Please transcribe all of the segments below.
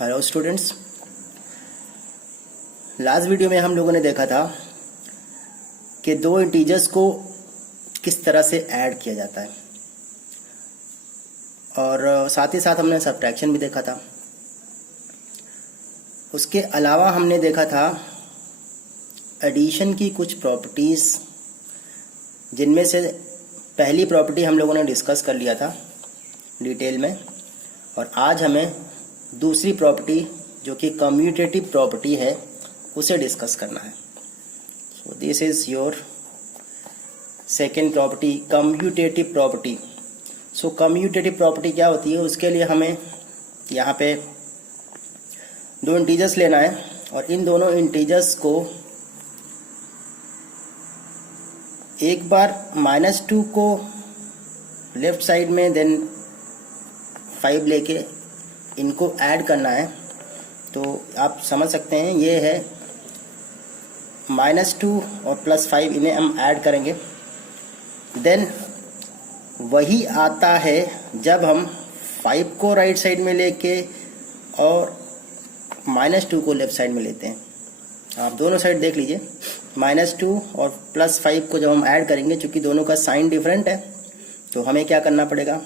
Hello students, last video में हम लोगों ने देखा था कि दो इंटीजर्स को किस तरह से ऐड किया जाता है और साथ ही साथ हमने सब्ट्रैक्शन भी देखा था। उसके अलावा हमने देखा था एडिशन की कुछ प्रॉपर्टीज़, जिनमें से पहली प्रॉपर्टी हम लोगों ने डिस्कस कर लिया था डिटेल में, और आज हमें दूसरी प्रॉपर्टी जो कि कम्यूटेटिव प्रॉपर्टी है उसे डिस्कस करना है। So this is your second property, commutative property. So commutative property क्या होती है, उसके लिए हमें यहाँ पे दो इंटीजर्स लेना है और इन दोनों इंटीजर्स को एक बार -2 को लेफ्ट साइड में, देन 5 लेके इनको ऐड करना है। तो आप समझ सकते हैं ये है -2 और +5, इन्हें हम ऐड करेंगे। देन वही आता है जब हम 5 को राइट साइड में लेके और -2 को लेफ्ट साइड में लेते हैं। आप दोनों साइड देख लीजिए, -2 और +5 को जब हम ऐड करेंगे, चूंकि दोनों का साइन डिफरेंट है तो हमें क्या करना पड़ेगा।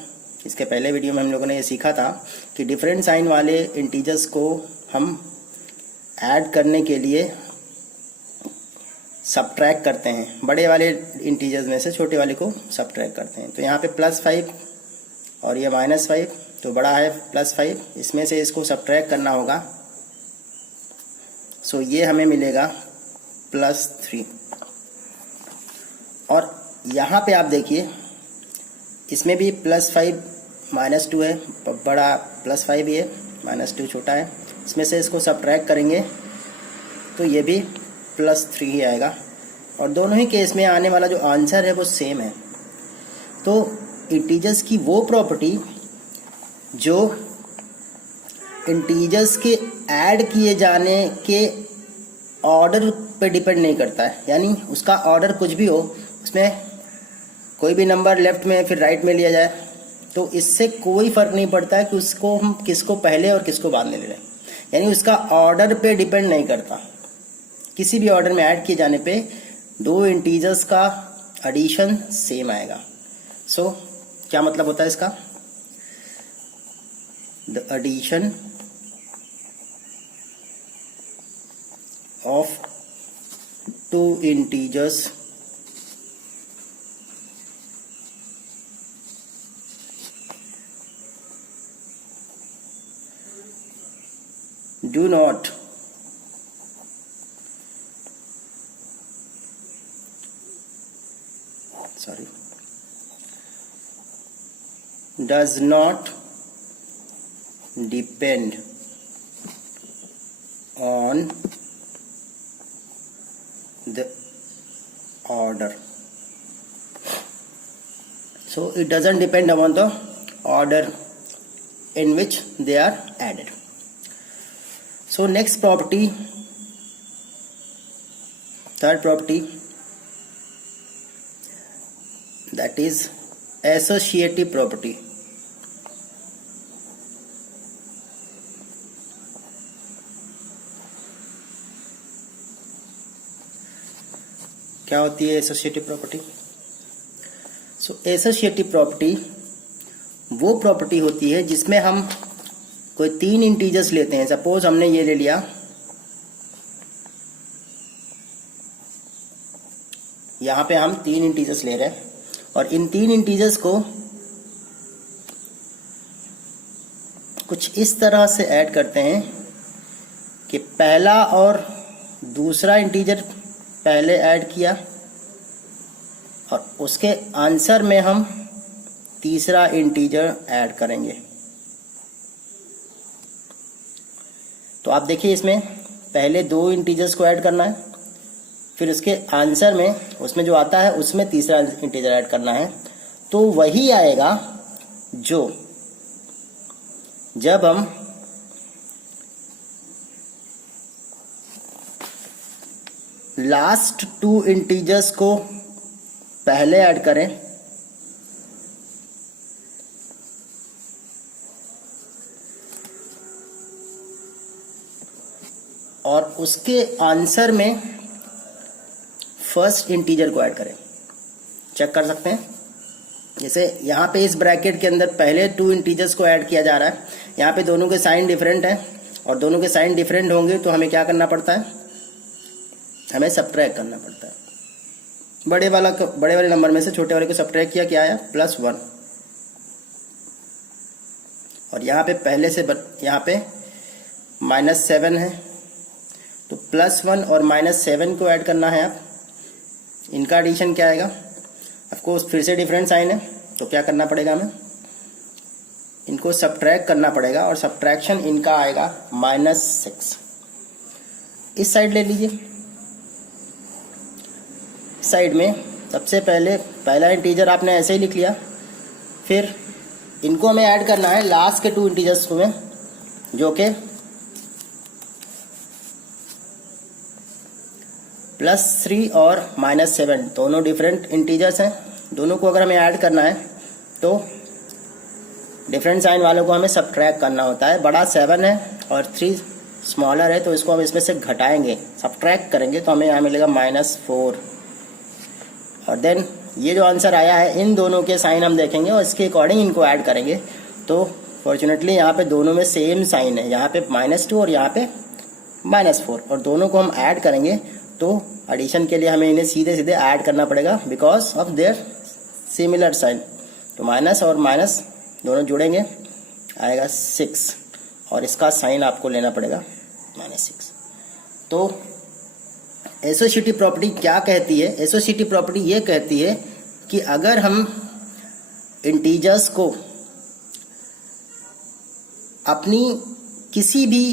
इसके पहले वीडियो में हम लोगों ने ये सीखा था कि डिफरेंट साइन वाले इंटीजर्स को हम ऐड करने के लिए सब्ट्रैक्ट करते हैं, बड़े वाले इंटीजर्स में से छोटे वाले को सब्ट्रैक्ट करते हैं। तो यहाँ पे +5 और ये -5, तो बड़ा है +5, इसमें से इसको सब्ट्रैक्ट करना होगा। सो ये हमें मिलेगा +3। और यहाँ पे आप देखिए, इसमें भी +5 -2 है, बड़ा +5 ही है, -2 छोटा है। इसमें से इसको सब्ट्रैक्ट करेंगे तो ये भी +3 ही आएगा, और दोनों ही केस में आने वाला जो आंसर है वो सेम है। तो इंटीजर्स की वो प्रॉपर्टी जो इंटीजर्स के ऐड किए जाने के ऑर्डर पे डिपेंड नहीं करता है, यानी उसका ऑर्डर कुछ भी हो, उसमें कोई भी नंबर लेफ्ट में फिर राइट में लिया जाए तो इससे कोई फर्क नहीं पड़ता है कि उसको हम किसको पहले और किसको बाद में ले रहे हैं, यानी उसका ऑर्डर पे डिपेंड नहीं करता। किसी भी ऑर्डर में ऐड किए जाने पे दो इंटीजर्स का एडिशन सेम आएगा। सो क्या मतलब होता है इसका, the addition of two integers do not does not depend on the order. So it doesn't depend upon the order in which they are added. So next property, third property, that is associative property. क्या होती है associative property? सो associative property वो property होती है जिसमें हम कोई 3 integers लेते हैं। सपोज हमने ये ले लिया, यहाँ पे हम 3 इंटीजर्स ले रहे हैं और इन 3 इंटीजर्स को कुछ इस तरह से ऐड करते हैं कि पहला और दूसरा इंटीजर पहले ऐड किया और उसके आंसर में हम तीसरा इंटीजर ऐड करेंगे। तो आप देखिए, इसमें पहले 2 इंटीजर्स को ऐड करना है, फिर उसके आंसर में उसमें जो आता है उसमें तीसरा इंटीजर ऐड करना है। तो वही आएगा जो जब हम लास्ट 2 इंटीजर्स को पहले ऐड करें और उसके आंसर में फर्स्ट इंटीजर को ऐड करें। चेक कर सकते हैं, जैसे यहाँ पे इस ब्रैकेट के अंदर पहले 2 इंटीजर्स को ऐड किया जा रहा है। यहाँ पे दोनों के साइन डिफरेंट हैं और दोनों के साइन डिफरेंट होंगे तो हमें क्या करना पड़ता है, हमें सब्ट्रैक्ट करना पड़ता है। बड़े वाले नंबर में से छोटे वाले को सब्ट्रैक्ट किया, क्या आया, +1। और यहाँ पे पहले से यहाँ पे -7 है तो +1 और -7 को ऐड करना है। आप इनका एडिशन क्या आएगा, ऑफकोर्स फिर से डिफरेंट साइन है तो क्या करना पड़ेगा, हमें इनको सब्ट्रैक्ट करना पड़ेगा और सब्ट्रैक्शन इनका आएगा -6। इस साइड ले लीजिए, साइड में सबसे पहले पहला इंटीजर आपने ऐसे ही लिख लिया, फिर इनको हमें ऐड करना है लास्ट के 2 इंटीजर्स में, जो कि +3 और -7 दोनों डिफरेंट इंटीजर्स हैं। दोनों को अगर हमें ऐड करना है तो डिफरेंट साइन वालों को हमें सब्ट्रैक्ट करना होता है। बड़ा 7 है और 3 स्मॉलर है तो इसको हम इसमें से घटाएंगे, सब्ट्रैक्ट करेंगे तो हमें यहाँ मिलेगा -4। और देन ये जो आंसर आया है, इन दोनों के साइन हम देखेंगे और इसके अकॉर्डिंग इनको ऐड करेंगे। तो फॉर्चुनेटली यहाँ पे दोनों में सेम साइन है, यहाँ पे -2 और यहाँ पे -4, और दोनों को हम ऐड करेंगे तो एडिशन के लिए हमें इन्हें सीधे सीधे ऐड करना पड़ेगा because of their similar sign. तो माइनस और माइनस दोनों जुड़ेंगे, आएगा 6 और इसका साइन आपको लेना पड़ेगा -6। तो एसोसिएटिव प्रॉपर्टी क्या कहती है, एसोसिएटिव प्रॉपर्टी ये कहती है कि अगर हम इंटीजर्स को अपनी किसी भी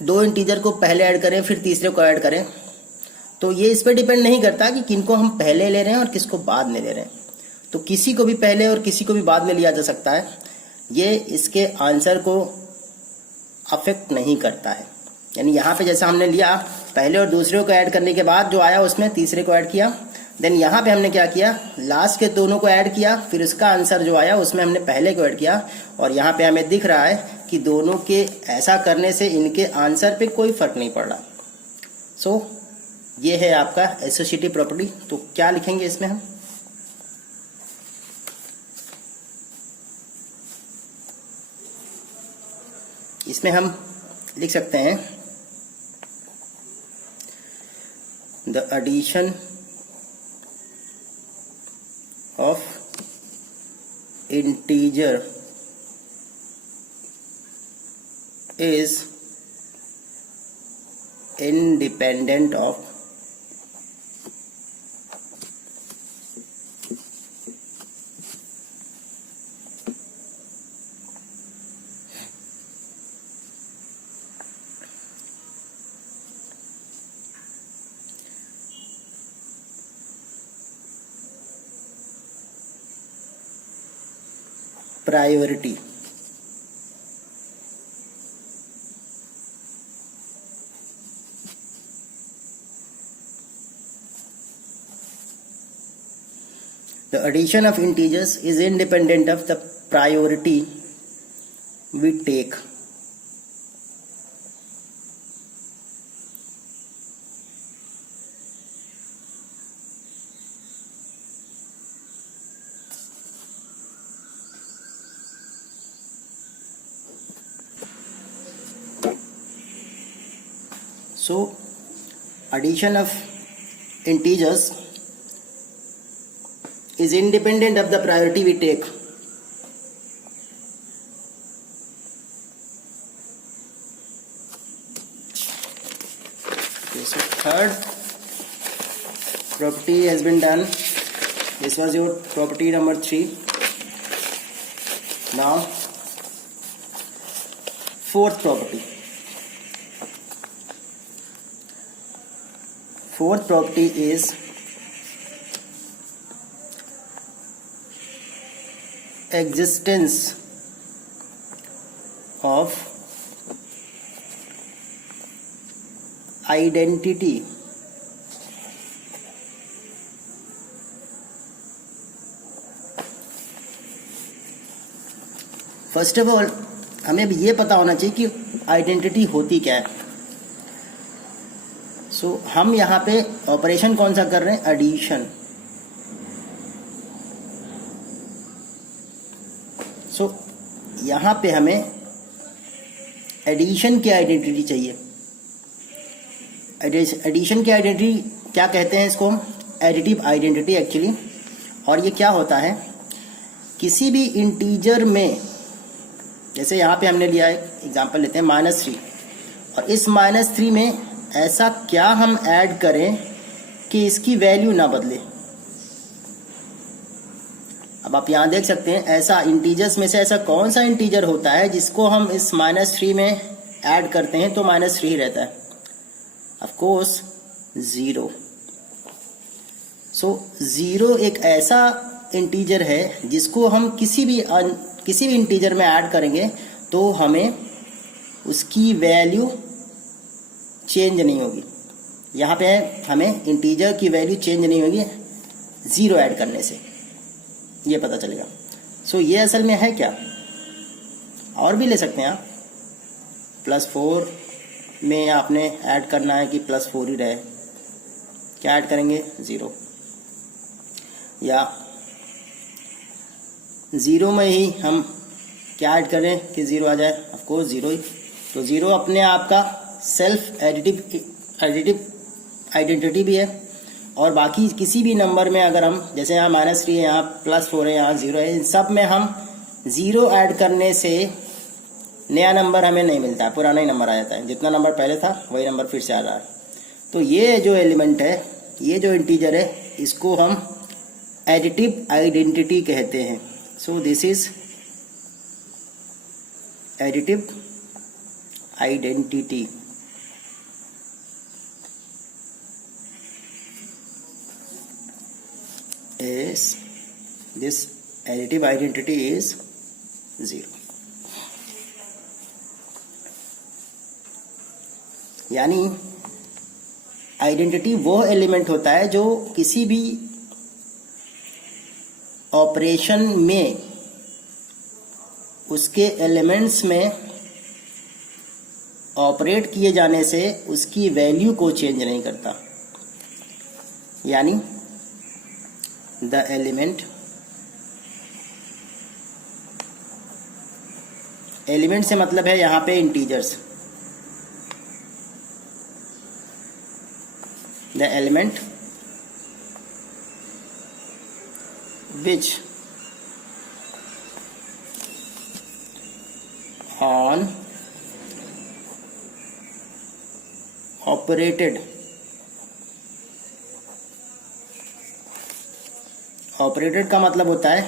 2 इंटीजर को पहले ऐड करें फिर तीसरे को ऐड करें, तो ये इस पर डिपेंड नहीं करता कि किनको हम पहले ले रहे हैं और किसको बाद में ले रहे हैं। तो किसी को भी पहले और किसी को भी बाद में लिया जा सकता है, ये इसके आंसर को अफेक्ट नहीं करता है। यानी यहाँ पे जैसा हमने लिया पहले और दूसरे को ऐड करने के बाद जो आया उसमें तीसरे को ऐड किया, देन यहाँ पे हमने क्या किया, लास्ट के दोनों को ऐड किया, फिर उसका आंसर जो आया उसमें हमने पहले को ऐड किया। और यहाँ पे हमें दिख रहा है कि दोनों के ऐसा करने से इनके आंसर पे कोई फर्क नहीं पड़ रहा। सो ये है आपका एसोसिएटिव प्रॉपर्टी। तो क्या लिखेंगे इसमें हम, इसमें हम लिख सकते हैं the addition of integer is independent of priority. The addition of integers is independent of the priority we take. So addition of integers is independent of the priority we take. Okay, so third property has been done. This was your property number 3. Now fourth property. Fourth property is existence of identity first of all हमें भी ये पता होना चाहिए कि identity होती क्या है। सो हम यहाँ पे ऑपरेशन कौन सा कर रहे हैं, एडिशन। सो यहाँ पे हमें एडिशन की आइडेंटिटी चाहिए। एडिशन की आइडेंटिटी क्या कहते हैं, इसको हम एडिटिव आइडेंटिटी एक्चुअली। और ये क्या होता है, किसी भी इंटीजर में, जैसे यहाँ पे हमने लिया एक एग्जांपल लेते हैं -3, और इस -3 में ऐसा क्या हम ऐड करें कि इसकी वैल्यू ना बदले। अब आप यहाँ देख सकते हैं, ऐसा इंटीजर्स में से ऐसा कौन सा इंटीजर होता है जिसको हम इस -3 में ऐड करते हैं तो -3 ही रहता है, ऑफ कोर्स 0। सो 0 एक ऐसा इंटीजर है जिसको हम किसी भी इंटीजर में ऐड करेंगे तो हमें उसकी वैल्यू चेंज नहीं होगी। यहाँ पे हमें इंटीजर की वैल्यू चेंज नहीं होगी 0 ऐड करने से, ये पता चलेगा। सो ये असल में है क्या, और भी ले सकते हैं आप। +4 में आपने ऐड करना है कि +4 ही रहे, क्या ऐड करेंगे, 0। या 0 में ही हम क्या ऐड करें कि 0 आ जाए, ऑफ कोर्स 0 ही। तो 0 अपने आप का सेल्फ एडिटिव आइडेंटिटी भी है। और बाकी किसी भी नंबर में अगर हम, जैसे यहाँ -3 है, यहाँ +4 है, यहाँ 0 है, इन सब में हम 0 ऐड करने से नया नंबर हमें नहीं मिलता है, पुराना ही नंबर आ जाता है। जितना नंबर पहले था वही नंबर फिर से आ रहा है। तो ये जो एलिमेंट है, ये जो इंटीजर है, इसको हम एडिटिव आइडेंटिटी कहते हैं। So this is additive identity. is this additive identity is 0। यानी आइडेंटिटी वो एलिमेंट होता है जो किसी भी ऑपरेशन में उसके एलिमेंट्स में ऑपरेट किए जाने से उसकी वैल्यू को चेंज नहीं करता। यानी द एलिमेंट से मतलब है यहाँ पे integers. The element which on operated का मतलब होता है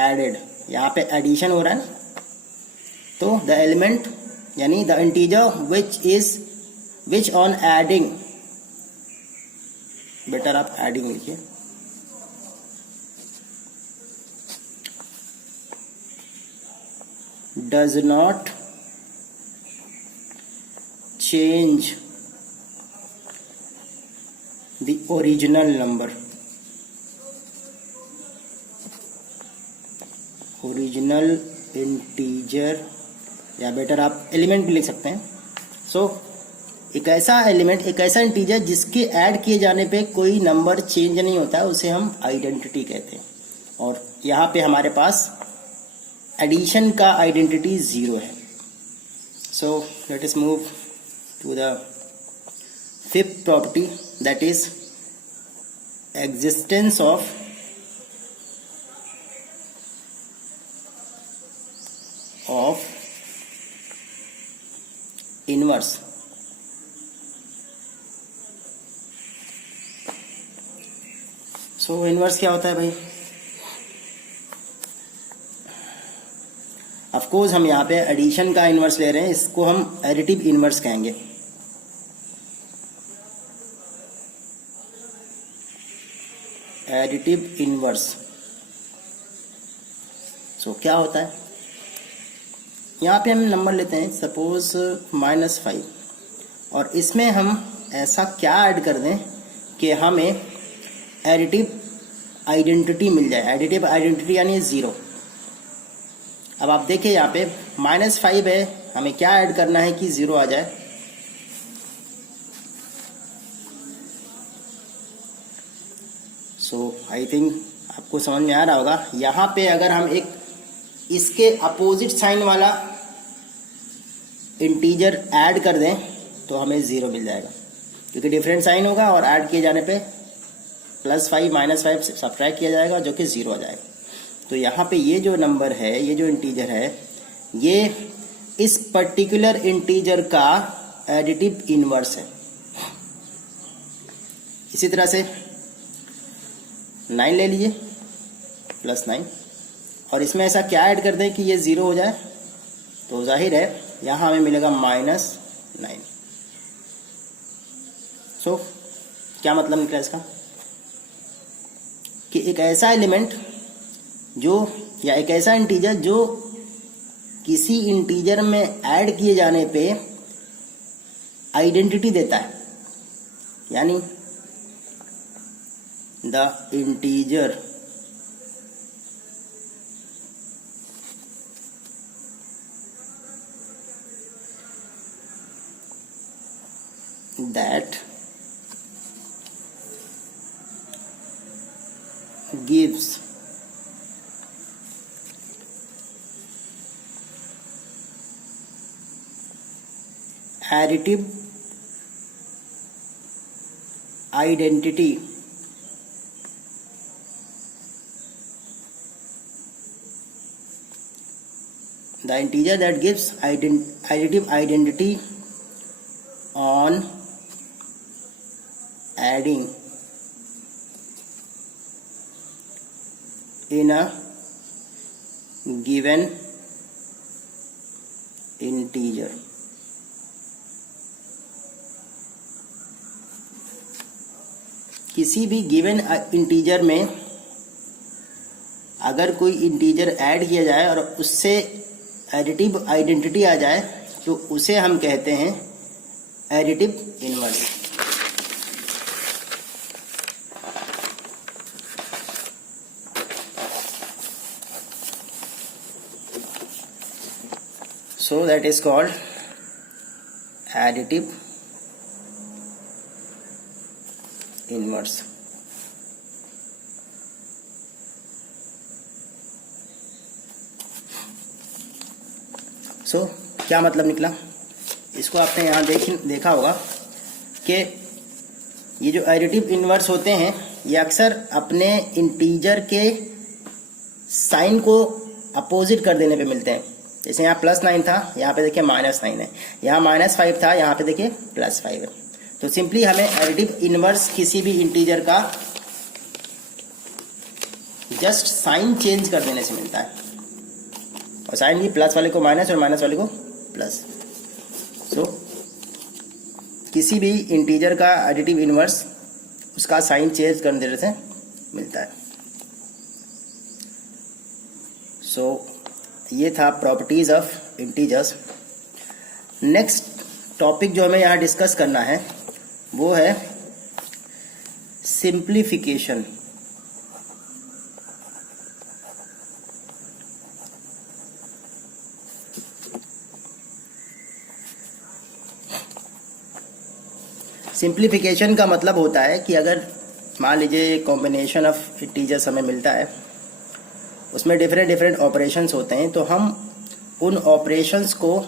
एडेड। यहाँ पे एडिशन हो रहा है, तो द एलिमेंट यानी the integer which on adding, better आप एडिंग लिखिए, does not change the original number. Original integer, या बेटर आप एलिमेंट भी लिख सकते हैं। सो एक ऐसा एलिमेंट, एक ऐसा इंटीजर जिसके ऐड किए जाने पे कोई नंबर चेंज नहीं होता है, उसे हम आइडेंटिटी कहते हैं। और यहाँ पे हमारे पास एडिशन का आइडेंटिटी 0 है। So let us move to the 5th property, that is existence of inverse. So inverse क्या होता है भाई? ऑफ कोर्स हम यहाँ पे एडिशन का इनवर्स ले रहे हैं, इसको हम एडिटिव इनवर्स कहेंगे। Additive inverse. सो क्या होता है? यहाँ पे हम नंबर लेते हैं सपोज -5, और इसमें हम ऐसा क्या ऐड कर दें कि हमें एडिटिव आइडेंटिटी मिल जाए। एडिटिव आइडेंटिटी यानी 0। अब आप देखिए यहाँ पे -5 है, हमें क्या ऐड करना है कि 0 आ जाए। सो आई थिंक आपको समझ में आ रहा होगा। यहाँ पे अगर हम एक इसके अपोजिट साइन वाला इंटीजर ऐड कर दें तो हमें 0 मिल जाएगा, क्योंकि डिफरेंट साइन होगा और ऐड किए जाने पे +5 -5 सब्ट्रैक्ट किया जाएगा जो कि 0 आ जाएगा। तो यहाँ पे ये जो नंबर है, ये जो इंटीजर है, ये इस पर्टिकुलर इंटीजर का एडिटिव इनवर्स है। इसी तरह से 9 ले लीजिए, +9, और इसमें ऐसा क्या ऐड कर दें कि ये 0 हो जाए, तो जाहिर है यहाँ हमें मिलेगा -9। सो क्या मतलब निकला इसका कि एक ऐसा एलिमेंट जो, या एक ऐसा इंटीजर जो किसी इंटीजर में ऐड किए जाने पे आइडेंटिटी देता है, यानी the integer that gives additive identity the integer that gives additive identity on adding in a given integer। किसी भी गिवन इंटीजर में अगर कोई इंटीजर ऐड किया जाए और उससे एडिटिव आइडेंटिटी आ जाए तो उसे हम कहते हैं additive inverse. So that is called additive inverse। So क्या मतलब निकला, इसको आपने यहाँ देखा होगा कि ये जो एडिटिव इनवर्स होते हैं ये अक्सर अपने इंटीजर के साइन को अपोजिट कर देने पे मिलते हैं। जैसे यहाँ +9 था, यहाँ पे देखिए -9 है, यहाँ -5 था, यहाँ पे देखिए +5 है। तो सिंपली हमें एडिटिव इनवर्स किसी भी इंटीजर का जस्ट साइन चेंज कर देने से मिलता है, और साइन भी प्लस वाले को माइनस और माइनस वाले को प्लस। सो किसी भी इंटीजर का एडिटिव इनवर्स उसका साइन चेंज कर देने से मिलता है। सो ये था properties of integers. Next topic जो हमें यहाँ डिस्कस करना है वो है सिंप्लीफिकेशन। सिंप्लीफिकेशन का मतलब होता है कि अगर मान लीजिए कॉम्बिनेशन ऑफ इंटीजर्स हमें मिलता है, उसमें डिफरेंट ऑपरेशंस होते हैं, तो हम उन ऑपरेशंस को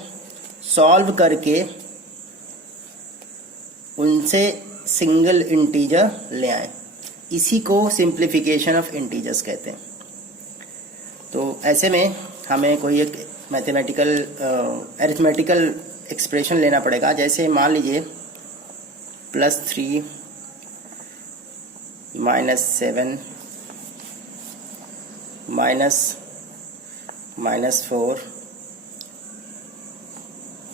सॉल्व करके उनसे सिंगल इंटीजर ले आए। इसी को सिंप्लीफिकेशन ऑफ इंटीजर्स कहते हैं। तो ऐसे में हमें कोई एक मैथमेटिकल अरिथमेटिकल एक्सप्रेशन लेना पड़ेगा। जैसे मान लीजिए +3 -7 -4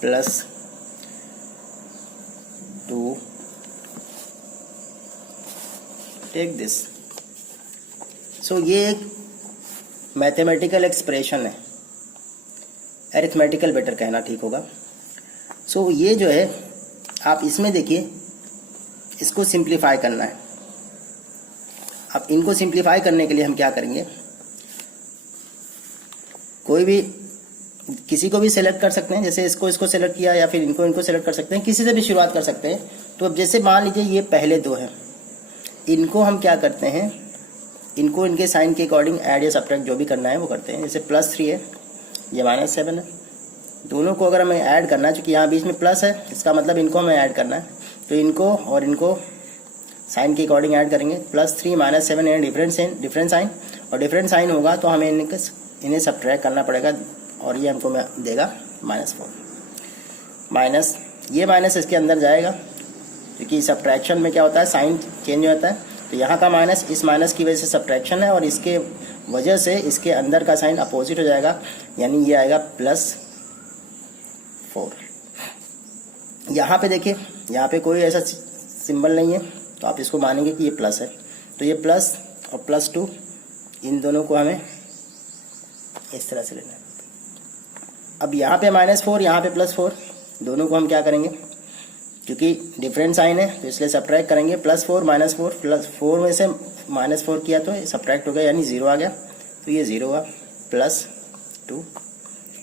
+2 टेक दिस। सो ये एक मैथमेटिकल एक्सप्रेशन है, अरिथमेटिकल बेटर कहना ठीक होगा। सो ये जो है आप इसमें देखिए, इसको सिंप्लीफाई करना है। अब इनको सिंप्लीफाई करने के लिए हम क्या करेंगे, कोई भी किसी को भी सिलेक्ट कर सकते हैं, जैसे इसको सिलेक्ट किया या फिर इनको सिलेक्ट कर सकते हैं, किसी से भी शुरुआत कर सकते हैं। तो अब जैसे मान लीजिए ये पहले दो हैं, इनको हम क्या करते हैं, इनको इनके साइन के अकॉर्डिंग ऐड या सब्ट्रैक्ट जो भी करना है वो करते हैं। जैसे +3 है, ये -7 है, दोनों को अगर हमें ऐड करना है, चूँकि यहाँ बीच में प्लस है, इसका मतलब इनको हमें ऐड करना है, तो इनको और इनको साइन के अकॉर्डिंग ऐड करेंगे। +3 -7 है डिफरेंट साइन, और डिफरेंट साइन होगा तो हमें इन्हें सब्ट्रैक्ट करना पड़ेगा, और ये हमको देगा -4 माइनस, ये माइनस इसके अंदर जाएगा, क्योंकि सब्ट्रैक्शन में क्या होता है, साइन चेंज हो जाता है। तो यहाँ का माइनस इस माइनस की वजह से सब्ट्रैक्शन है, और इसके वजह से इसके अंदर का साइन अपोजिट हो जाएगा, यानी ये आएगा +4। यहाँ पे देखिए, यहाँ पे कोई ऐसा सिंबल नहीं है, तो आप इसको मानेंगे कि ये प्लस है। तो ये प्लस और +2, इन दोनों को हमें इस तरह से लेना है। अब यहाँ पे -4, यहाँ पे +4, दोनों को हम क्या करेंगे, क्योंकि डिफरेंट साइन है तो इसलिए सब्ट्रैक्ट करेंगे। +4 -4, +4 में से -4 किया तो सब्ट्रैक्ट हो गया, यानी 0 आ गया, तो ये 0 हुआ, +2,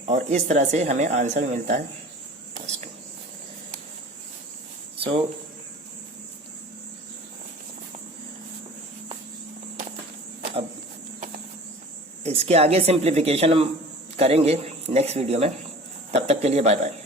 और इस तरह से हमें आंसर मिलता है +2। सो अब इसके आगे सिंप्लीफिकेशन हम करेंगे नेक्स्ट वीडियो में। तब तक के लिए बाय बाय।